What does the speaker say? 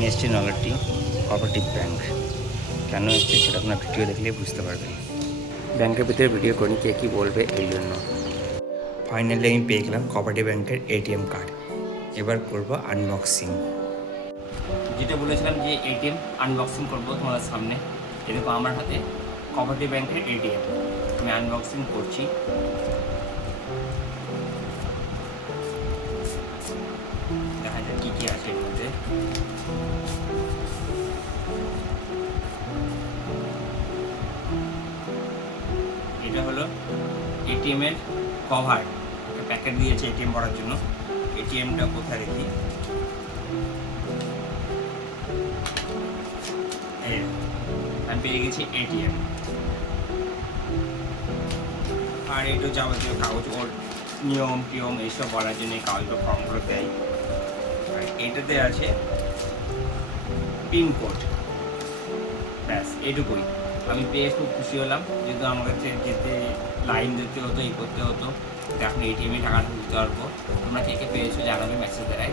আমি এসেছি Nalhati cooperative bank. কেন এসেছি সেটা আপনার ভিডিও দেখলেই বুঝতে পারবেন। ব্যাংকের ভিতরে ভিডিও করি কে কী বলবে এই জন্য। ফাইনালি আমি পেয়ে গেলাম কোঅপারেটিভ ব্যাংকের এটিএম কার্ড। এবার করব আনবক্সিং। যেটা বলেছিলাম যে এটিএম আনবক্সিং করবো তোমাদের সামনে, এরকম আমার হাতে কোঅপারেটিভ ব্যাংকের এটিএম আমি আনবক্সিং করছি। দেখা যাক কী কী আছে এর মধ্যে। এটা হলো এটিএম এর কভার, একটা প্যাকেট দিয়েছে এটিএম ভরার জন্য। এটিএমটা কোথায় রেখি, আমি পেয়ে গেছি এটিএম। আর একটু যাবতীয় কাগজ, ওর নিয়ম টিয়ম এইসব বলার জন্য এই কাগজগুলো ফর্মগুলো দেয়। আর এটাতে আছে পিনকোড, ব্যাস এটুকুই। আমি পেয়ে খুব খুশি হলাম, যেহেতু আমার কাছে যেতে লাইন দিতে হতো, এই করতে হতো। তো এখন এটিএমে টাকাটা তুলতে পারবো। তোমরা কে কে পেয়েছো জানাবে মেসেজ দেয়।